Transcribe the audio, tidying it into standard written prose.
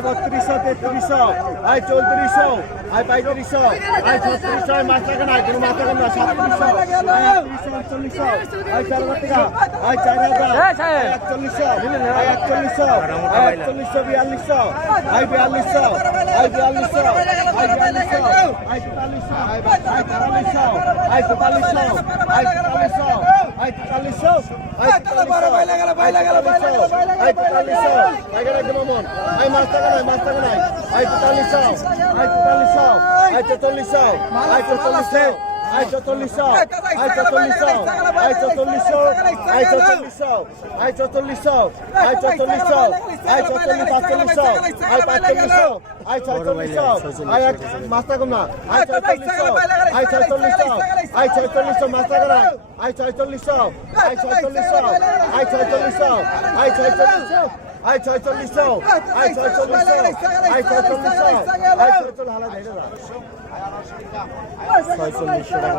আয় 3200 3300 আয় 3400 আয় 3500 আয় 3600 আয় মাছ টাকা নাই কোনো মাছ টাকা না 3700 আয় 3800 আয় 4000 টাকা আয় 4000 আয় 4100 আয় 4100 আয় 4100 4200 আয় 4200 আয় 4200 আয় 4200 আয় 4300 আয় 4300 আয় 4400 আয় 4400 আয় 4400 আয় 4400 আয় একদম মন আয় মাছ টাকা নাই আয় 4400 আয় 4400 আয় 4400 আয় 4400 আয় 4400 আয় 4400 আয় 4400 আয় 4400 আয় 4400 আয় 4400 আয় 4500 আয় 4500 আয় 4600 আয় মাস্টার কম না আয় 4600 আয় 4600 আয় 4600 মাস্টার করাই আয় 4600 আয় 4600 আয় 4600 আয় 4600 আয় 4600 আয় 4600 আয় 4600 আয় 4600 হালা দেই না 4600 টাকা